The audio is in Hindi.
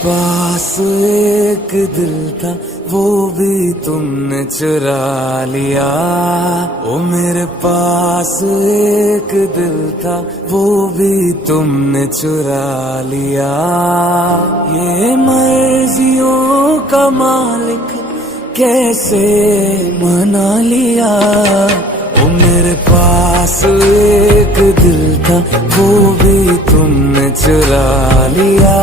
पास एक दिल था वो भी तुमने चुरा लिया। ओ मेरे पास एक दिल था वो भी तुमने चुरा लिया। ये मर्जियों का मालिक कैसे मना लिया। ओ मेरे पास एक दिल था वो भी तुमने चुरा लिया।